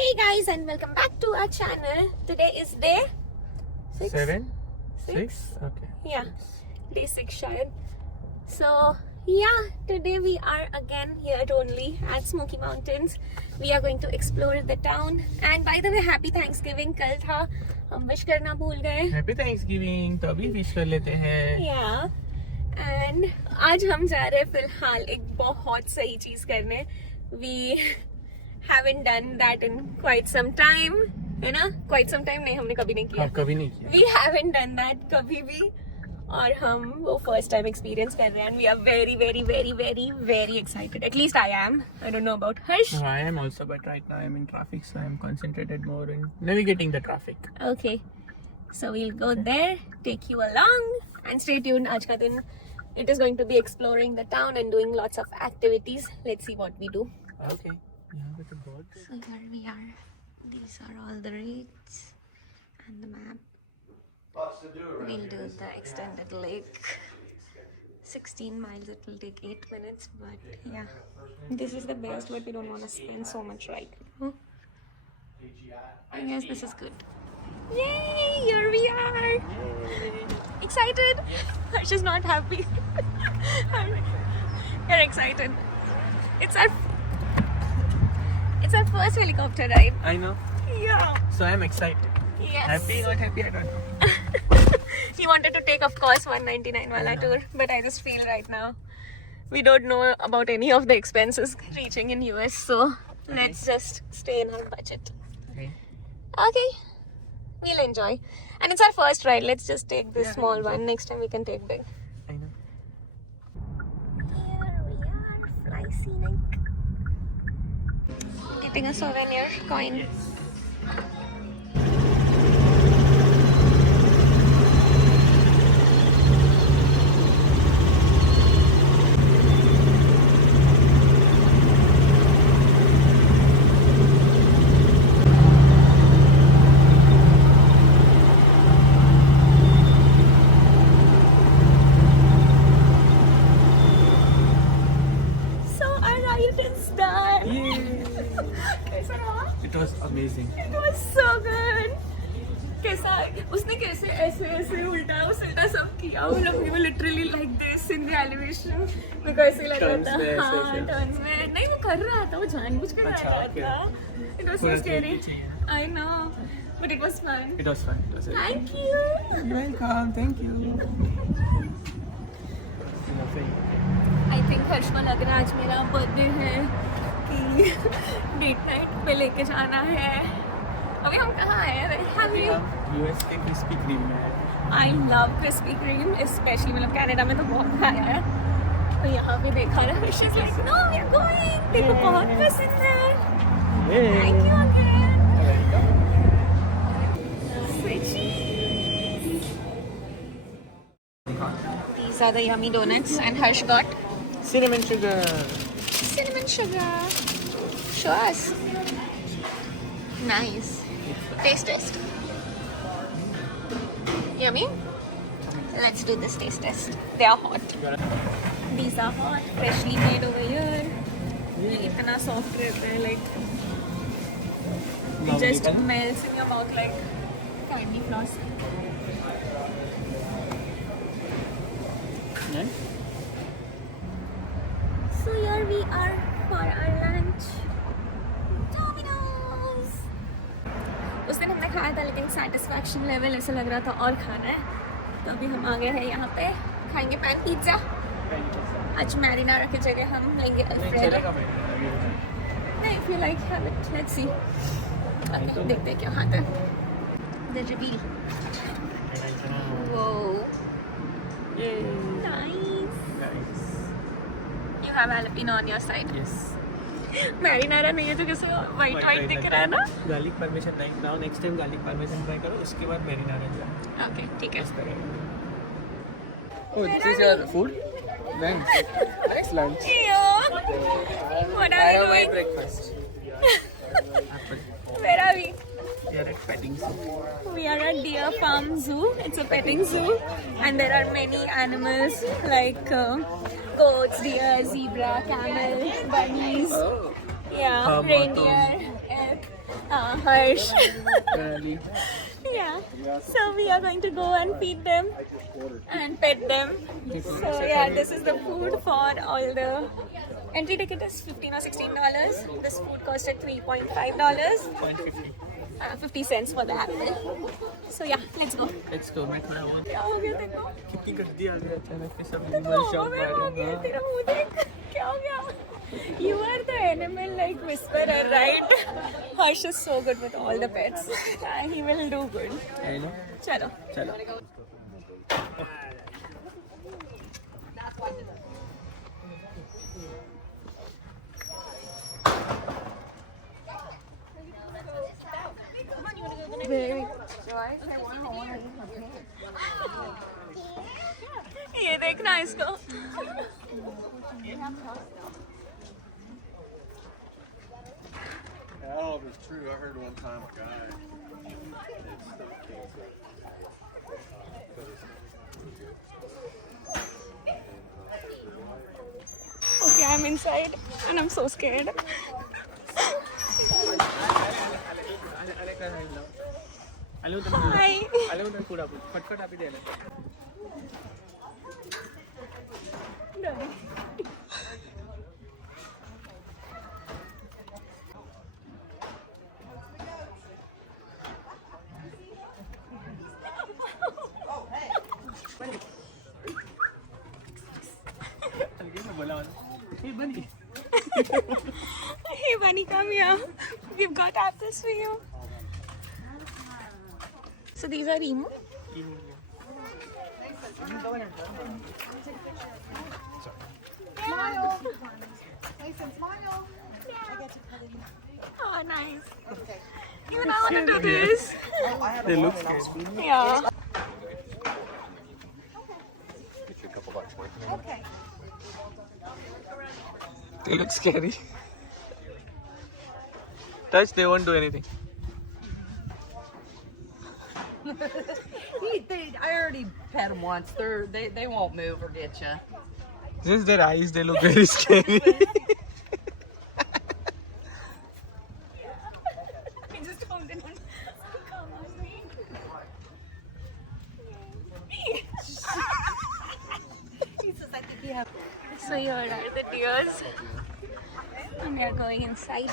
Hey guys, and welcome back to our channel. Today is day 6? 7? Six? 6? Okay. Yeah, day 6 Shayad. So yeah, today we are again here only at Smoky Mountains. We are going to explore the town. And by the way, happy Thanksgiving. कल था, हम wish करना भूल गए. Happy Thanksgiving. तो अभी विश कर लेते हैं. Yeah. And आज हम जा रहे हैं फिलहाल एक बहुत सही चीज करने. We haven't done that in quite some time, है ना? Quite some time नहीं, हमने कभी नहीं किया. हाँ, कभी नहीं किया. We haven't done that कभी भी. और हम वो first time experience कर रहे हैं. And we are very, very, very, very, very excited. At least I am. I don't know about Harsh. No, I am also, but right now I am in traffic, so I am concentrated more in navigating the traffic. Okay. So we'll go there, take you along, and stay tuned. आज का दिन, it is going to be exploring the town and doing lots of activities. Let's see what we do. Okay. Yeah, with the board. So here we are. These are all the rates and the map. We'll do the extended lake. 16 miles, it will take 8 minutes, but yeah. This is the best, but we don't want to spend so much right now. I guess this is good. Yay! Here we are! Yay. Excited? Harsh is not happy. You're excited. It's our first helicopter ride. I know. Yeah. So I am excited. Yes. Happy, not happy, I don't know. He wanted to take, of course, 199 wala tour, but I just feel right now we don't know about any of the expenses reaching in US, so let's just stay in our budget. Okay. Okay, we'll enjoy. And it's our first ride. Let's just take this Yeah, small enjoy. one. Next time we can take big. I know. Here we are, fly scenic. Getting a souvenir coin. Yes. So our ride is done. Yay. कैसा रहा? It was amazing. It was so good. कैसा उसने कैसे ऐसे ऐसे उल्टा उल्टा सब किया मतलब we were literally like this in the elevation मेरे को ऐसे लग रहा Turns था में ऐसे हाँ ऐसे। टर्न्स में नहीं वो कर रहा था वो जानबूझ कर अच्छा, कर रहा okay. था it was so थोड़ा scary नीचे है। I know but it was fun It was fun. It was very thank you fun. You're welcome. Thank you. Nothing. I think हर्ष को लग रहा है आज मेरा बर्थडे है कि डेट नाइट पे लेके जाना है अभी हम कहाँ आए हैं अभी हम US के क्रिस्पी क्रीम में हैं। I love Krispy Kreme, especially मतलब कनाडा में तो बहुत खाया है तो यहाँ पे देखा ना she's like no we are going देखो बहुत पसंद है thank you again Switchies. These are the yummy donuts and Harsh got Cinnamon sugar. cinnamon sugar show us nice taste yummy let's do this taste test they are hot these are hot freshly made over here ये इतना soft रहता है like it just melts in your mouth like candy floss Yeah. so here we are for our lunch Domino's उस दिन हमने खाया था लेकिन satisfaction level ऐसा लग रहा था और खाना है तो अभी हम आ गए हैं यहाँ पे खाएंगे पैन पिज्जा आज मैरिनारा की जगह हम लेंगे अल्फ्रेडो नहीं if you like have it let's see okay देखते हैं क्या खाता है the reveal whoa Yay. nice Nice. you have jalapeno on your side Yes. Marinara नहीं है तो कैसे white दिख रहा है ना गार्लिक परमेशन नहीं बनाओ next time garlic permission try करो उसके बाद मैरिनारा जाओ okay ठीक है इस तरह Oh, this is your food? Thanks. Next lunch. yeah what are you doing breakfast. Apple. where are we We are at petting zoo. We are at Deer Farm Zoo. It's a petting zoo, and there are many animals like goats, deer, zebra, camel, bunnies. Yeah, reindeer, elk. Harsh. Really? Yeah. So we are going to go and feed them and pet them. So yeah, this is the food for all the. Entry ticket is $15 or $16. This food costed $3.5. 50 cents for the apple. So yeah, let's go. Let's go. मैं थोड़ा और क्या हो गया देखो? कितनी गंदी आ गई अचानक से सब देखो, एनिमल शॉप मैं आ हो रहे गया हैं तेरा मुंह देख. क्या हो गया? You are the animal like whisperer, right? Harsh is so good with all the pets. He will do good. I know. चलो. चलो. Very. ये देखना इसको. I don't know if it's true. I heard one time a guy had stomach cancer. Okay, I'm inside and I'm so scared. Hi. पूरा फटफट आप ही देना. Hey bunny. Hey bunny, come here. We've got apples for you. So these are Emu. Smile. Mason, smile. Oh, nice. You know how to do this. They look scary. Yeah. Get you a couple bucks worth. Okay. They look scary. Touch, they won't do anything. I already pet them once. They won't move or get you. Just their eyes, they look very scary. I just hold it on. Come on me. Jesus, I think you have. So here are the deers. And we are going inside.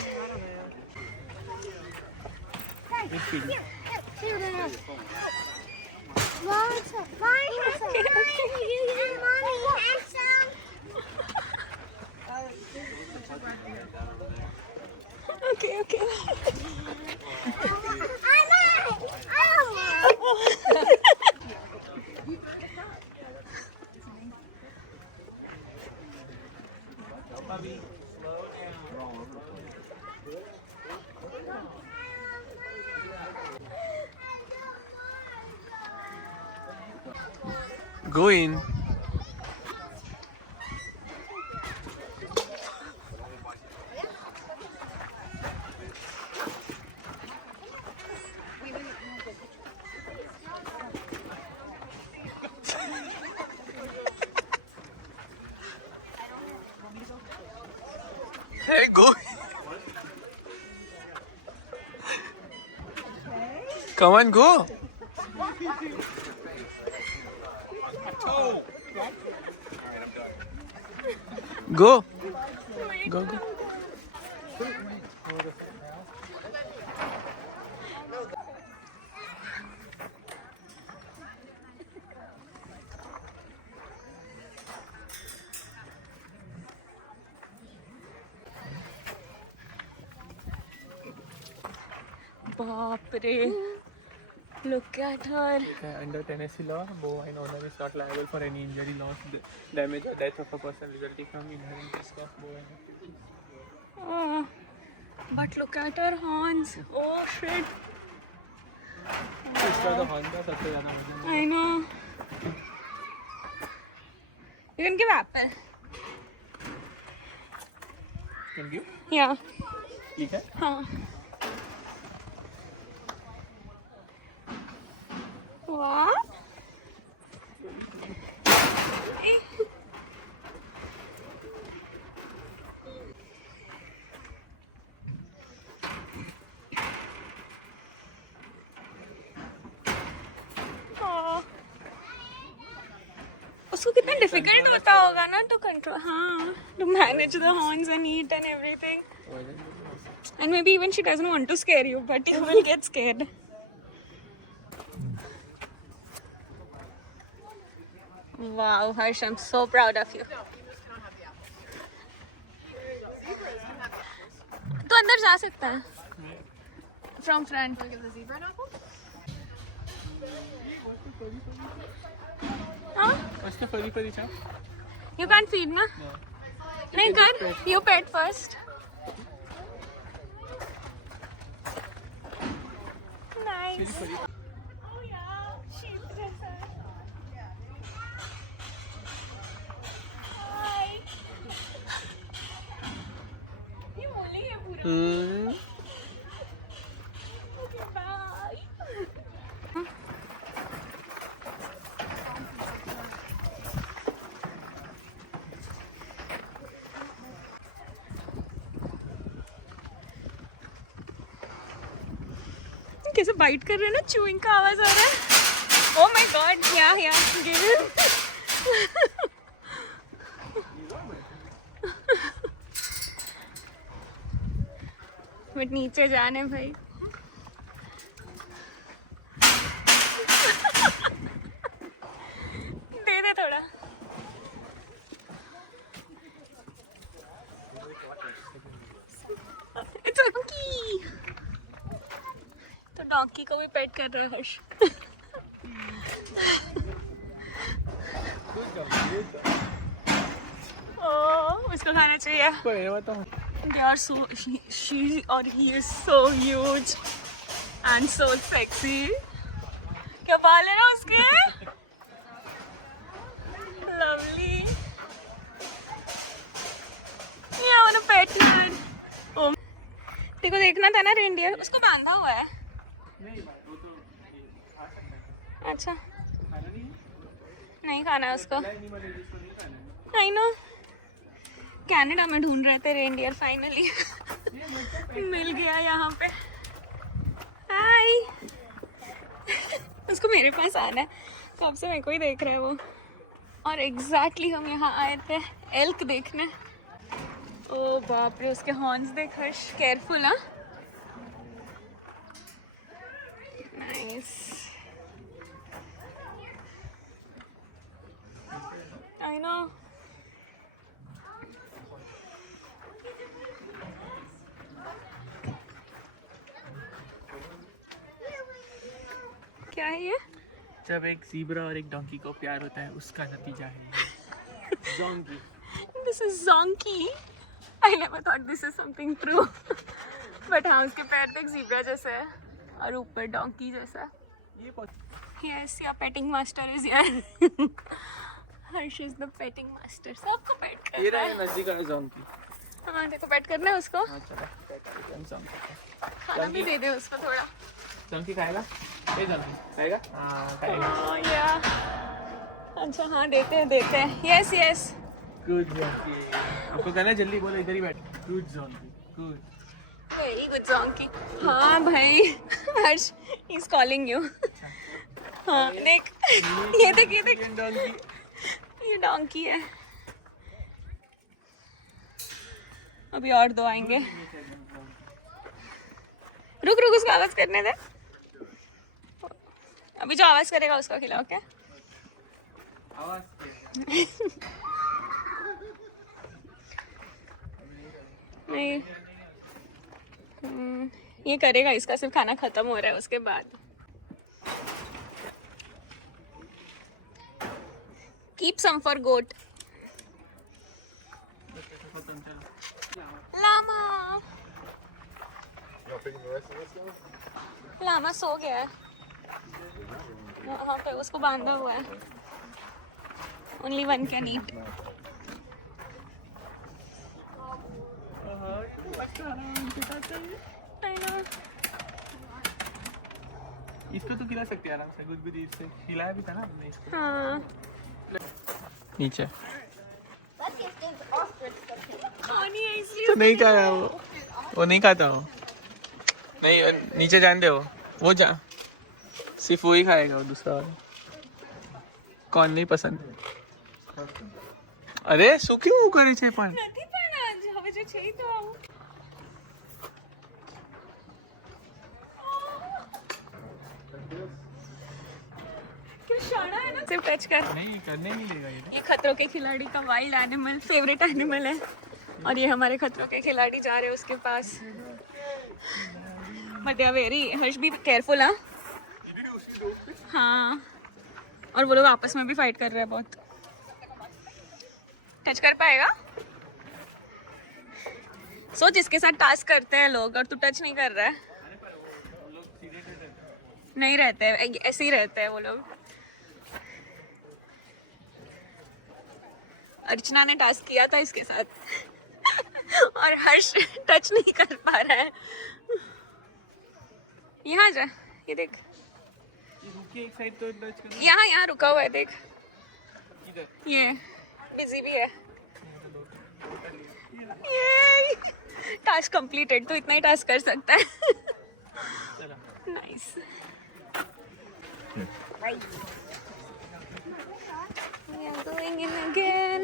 Okay, okay. Go in. Hey, go. Come on, go. Go. Go, go. Baapre. Look at her. Under Tennessee law, bovine owner is not liable for any injury, loss, damage, or death of a person resulting from inherent risk of bovine. Oh, but look at her horns. Oh shit. इसका तो हॉर्न का सबसे ज़्यादा वजन है. I know. You can give apple. Can you? Yeah. ठीक है. Huh. What? Difficult होता होगा ना टू कंट्रोल, हाँ, to manage the horns and eat and everything. And maybe even she doesn't want to scare you, but you will get scared. Wow, Harsh, I'm so proud of you. तो अंदर जा सकता है from front. हाँ? What's the furry chow? You can't feed ना? नहीं कर. You pet first. Nice. Oh yeah, sheep जैसा. Hi. ये बोली है पूरा. Okay, bye. कैसे बाइट कर रहे हैं ना, चूइंग का आवाज आ रहा है. ओह माय गॉड, या गिव हिम. बट नीचे जाने भाई. दे दे थोड़ा. It's okay. तो डॉगी को भी पेट कर रहा है हर्ष. ओह, उसको खाना चाहिए. They are so, she or he is so huge and so sexy. क्या बाल है ना उसके? Lovely. Yeah, I want to pet man. Oh, देखो देखना था ना रेनडियर. उसको बांधा हुआ है. अच्छा, नहीं खाना है उसको. I know. कनाडा में ढूंढ रहे थे रेनडियर, फाइनली मिल गया यहाँ पे. हाय. उसको मेरे पास आना है, कब से मेरे को ही देख रहा है वो. और एग्जैक्टली हम यहाँ आए थे एल्क देखने. ओ बाप रे, उसके हॉर्न्स देख हर्ष. केयरफुल. हाँ, नाइस. I know. क्या है ये? जब एक ज़ीब्रा और एक डोंकी को प्यार होता है, उसका नतीजा है ज़ोंकी. This is zonky. I never thought this is something true. But हाँ, उसके पैर देख ज़ीब्रा जैसे है और ऊपर डोंकी जैसा है. Yes, your petting master is here. Harsh is the petting master. सबको पेट ये करना रहा है. नज़दीक है ज़ोंकी. हाँ, देखो पेट करना है उसको. हाँ चलो, पेट करते हैं ज़ोंकी. खाना भी दे दे उसको थोड़ा. ज़ोंकी खाएगा? ये ज़ोंकी खाएगा? हाँ खाएगा. हाँ यार. अच्छा हाँ, देते हैं. Yes, yes. Good Zonky. आपको कहना है जल्दी बोलो, इधर ही बैठ. Good Zonky. Good. Very good zonky. हाँ भाई. हर्ष, he's calling you. हाँ देख. ये देख. डोंकी. ये डोंकी है. अभी और दो आएंगे. रुक उसको आवाज करने दे. अभी जो आवाज करेगा उसको खिलाओ. क्या आवाज नहीं. ये करेगा, इसका सिर्फ खाना खत्म हो रहा है उसके बाद. Keep some for goat. Llama. Llama सो गया है वहाँ पे, उसको बांधा हुआ है. Only one can eat. I know. इसको तो खिला सकते हैं आराम से. गुदगुदी से खिलाया भी था ना हमने इसको. हाँ. नीचे खानी है इसलिए तो नहीं खाया वो नहीं खाता वो. नहीं, नीचे जान दे. वो जा, सिर्फ वो ही खाएगा. वो दूसरा वाला कौन नहीं पसंद. અરે શું કેવું કરે છે પણ નથી પણ આજ હવે જો છે તો આવું क्या शाना है ना सिर्फ टच कर નહીં કરને નહીં દેगा ये खतरों के खिलाड़ी का वाइल्ड एनिमल फेवरेट एनिमल है और ये हमारे खतरों के खिलाड़ी जा रहे हैं उसके पास but they are very harsh be careful हाँ और वो लोग आपस में भी फाइट कर रहे हैं बहुत टच कर पाएगा सो जिसके साथ टास्क करते हैं लोग और तू टच नहीं कर रहा है नहीं रहते ऐसे ही रहते हैं वो लोग अर्चना ने टास्क किया था इसके साथ और हर्ष टच नहीं कर पा रहा है यहाँ जा ये देख रुकिए एक साइड तो टच कर यहाँ रुका हुआ है देख इधर ये बिजी भी है ये टास्क कंप्लीटेड तो इतना ही टास्क कर सकता है nice We are going in again.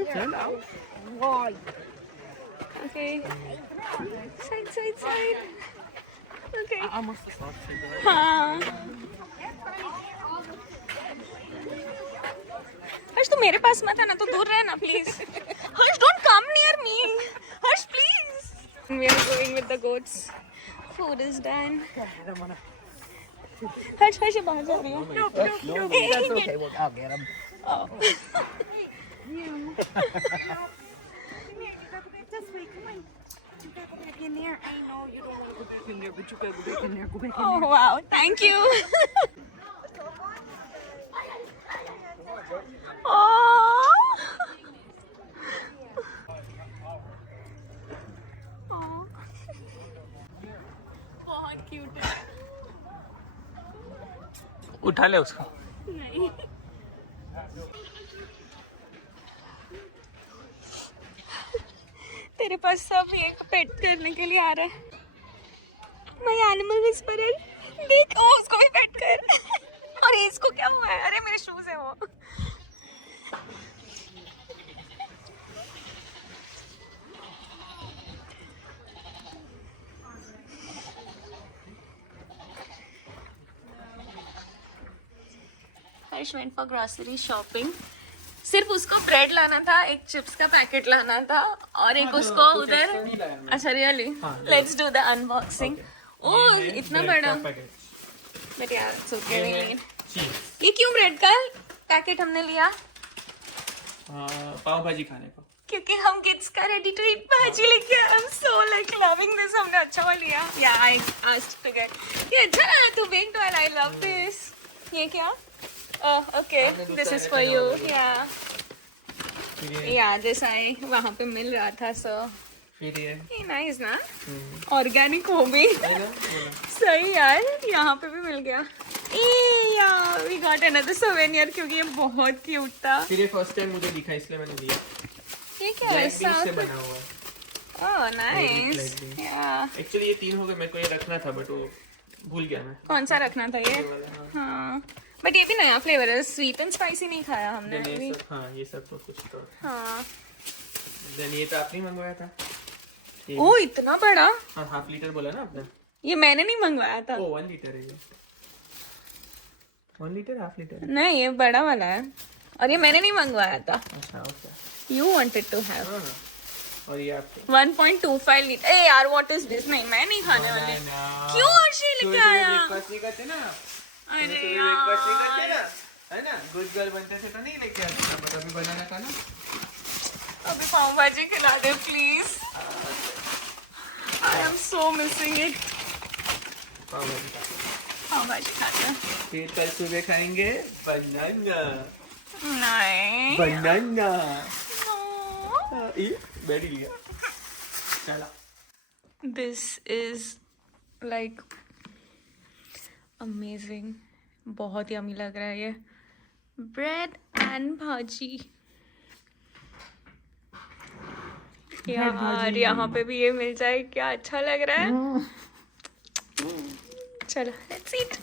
Okay. Side. Okay. मस्त शॉट से हाँ. हर्ष तू मेरे पास मत आना तो दूर रहना प्लीज. हर्ष don't come near me. Harsh please. We are going with the goats. Food is done. हर्ष ये बाहर जा रही है. That's okay. Well, I'll get him. Oh. This way, come on. You gotta go back in there. I know you don't want to go back in there, but you gotta go back in there. Go back in Oh wow, thank you. Oh. बहुत क्यूट है. उठा ले उसको नहीं. तेरे पास सब एक पेट करने के लिए आ रहा है. मैं एनिमल विस्परर देख. ओ उसको भी पेट कर. और इसको क्या हुआ है? अरे मेरे शूज है वो. हर्ष वेंट फॉर ग्रोसरी शॉपिंग. सिर्फ उसको ब्रेड लाना था, एक चिप्स का पैकेट लाना था और एक उसको उधर. अच्छा really? Let's do the unboxing. Oh इतना बड़ा. बट यार ओके. ये क्यों ब्रेड का पैकेट हमने लिया? पाव भाजी खाने को. क्योंकि हम किड्स का रेडी टू ईट भाजी लेके आई am so like loving this. हमने अच्छा वाला लिया. या आई आस्क्ड टू गेट. ये अच्छा लगा. तू baked oil. I love this. ये क्या? Oh, okay. This is for you. Yeah. Yeah, this I वहाँ पे मिल रहा था so. फिर ये nice ना? Organic हो भी. सही यार. यहाँ पे भी मिल गया. Yeah, we got another souvenir क्योंकि ये बहुत cute था. फिर ये फर्स्ट टाइम मुझे दिखा इसलिए मैंने लिया. ये क्या है? से बना हुआ है. Oh, nice. Yeah. एक्चुअली ये 3 हो गए. मेरे को ये रखना था बट वो भूल गया मैं. कौन सा रखना था ये? हाँ. बट ये भी नया फ्लेवर है. स्वीट एंड स्पाइसी नहीं खाया हमने अभी. हाँ ये सब तो कुछ तो. हाँ. देन ये तो आपने मंगवाया था. ओ इतना बड़ा. हाँ हाफ लीटर बोला ना आपने. ये मैंने नहीं मंगवाया था. ओ 1 लीटर है ये. 1 लीटर हाफ लीटर. नहीं ये बड़ा वाला है और ये मैंने नहीं मंगवाया था. अच्छा okay. You wanted to have. और ये आपके 1.25 लीटर. ए यार व्हाट इज दिस? नहीं मैं नहीं खाने वाली. क्यों अर्शी लेके आया? ब्रेकफास्ट नहीं करते ना. अरे ब्रेकफास्ट नहीं करते यार. ना. है ना गुड गर्ल बनते थे तो नहीं लेके आते ना. बट अभी बनाना था ना. अभी पाव भाजी खिला दे please. I am so missing it. Pav bhaji खाते हैं. फिर कल सुबह खाएंगे बनाना. नहीं. बनाना. No. ये बैठ लिया. चला. This is like amazing. बहुत यम्मी लग रहा है ये. Bread and भाजी. यार यहाँ पे भी ये मिल जाए क्या अच्छा लग रहा है. चलो let's eat.